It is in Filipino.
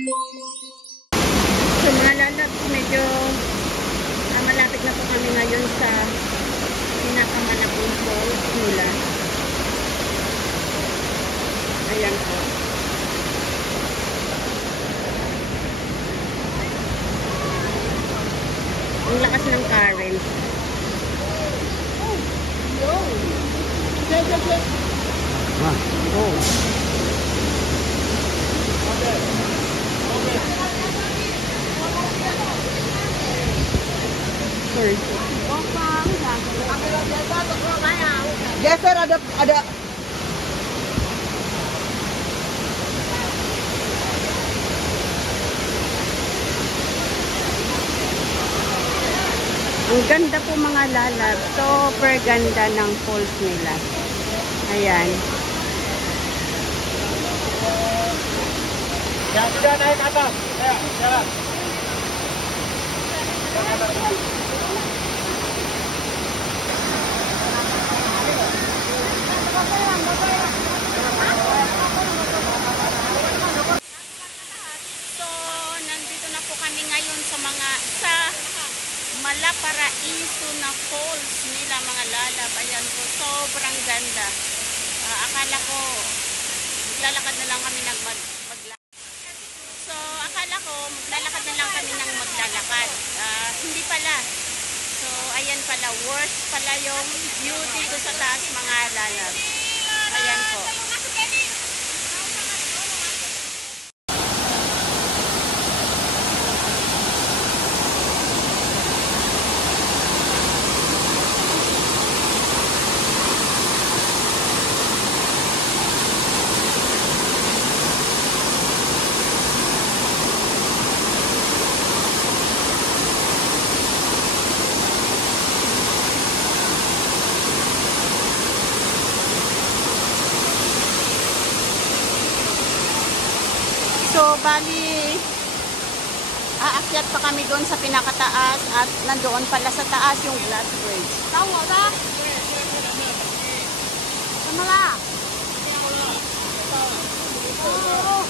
So mga lalabs, medyo malapit na po kami ngayon sa pinakamalapong falls nila. Ayan po. Ang lakas ng current. Sorry. Yes sir, ada. Ang ganda po mga lalab. Super ganda ng falls nila. Ayan. Ya, sudah naik ke atas. Ya, jalan. So, nandito na po kami ngayon sa Malaparaiso na falls nila mga lalab. Ayan po, sobrang ganda. Akala ko maglalakad na lang kami maglalakad. Hindi pala. So, ayan pala, worth pala yung view dito sa taas mga lalab. Ayan po. So, bali, aakyat pa kami doon sa pinakataas at nandoon pala sa taas yung glass bridge. Tawa ba? Sama la? Oh.